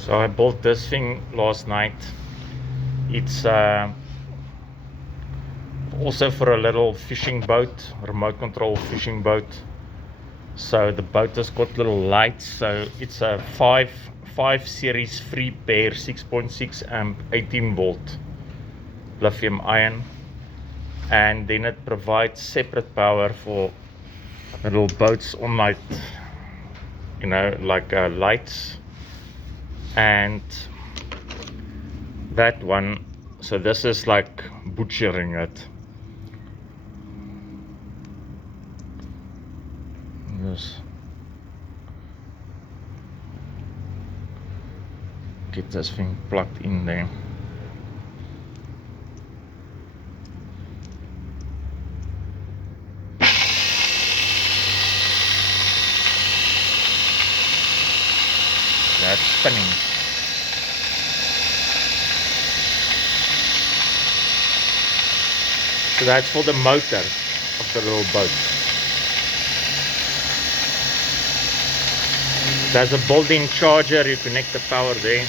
So I built this thing last night. It's also for a little fishing boat, remote control fishing boat. So the boat has got little lights. So it's a 5 series free pair 6.6 amp 18 volt lithium ion, and then it provides separate power for little boats on night, like lights. And that one, so this is like butchering it. Yes. Get this thing plugged in there. That's spinning. So that's for the motor of the little boat. There's a built-in charger, you connect the power there.